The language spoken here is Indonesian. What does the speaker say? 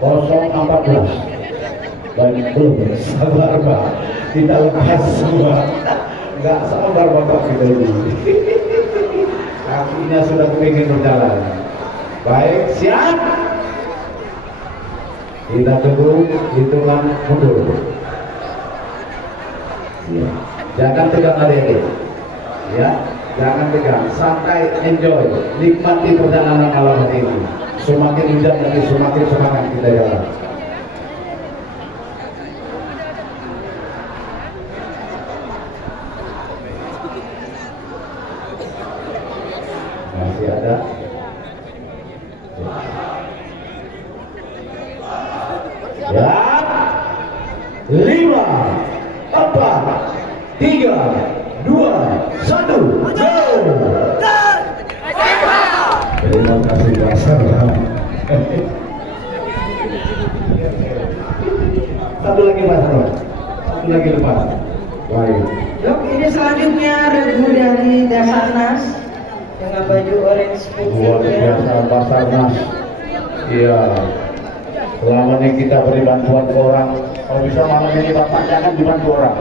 014. Baik, belum sabar Pak, kita lepas semua. Nggak sabar Bapak kita ini. Kakinya sudah pengen berjalan. Baik, siap. Kita tunggu hitungan mundur. Ya. Jangan tegang adik-adik. Ya, jangan tegang. Santai, enjoy, nikmati perjalanan malam hari ini. Semakin hujan nanti semakin semangat kita jalan. Masih ada. Ya. 5, 4, 3, 2, 1, go! Terima kasih Pak Sarah. Satu lagi Pak Sarah. Satu lagi lepas. Baik. Dok, ini selanjutnya regu dari Basarnas dengan baju orange putih. Luar biasa Basarnas. Iya. Selama ini kita beri bantuan ke orang. Kalau bisa malam ini Bapak jangan dibantu orang.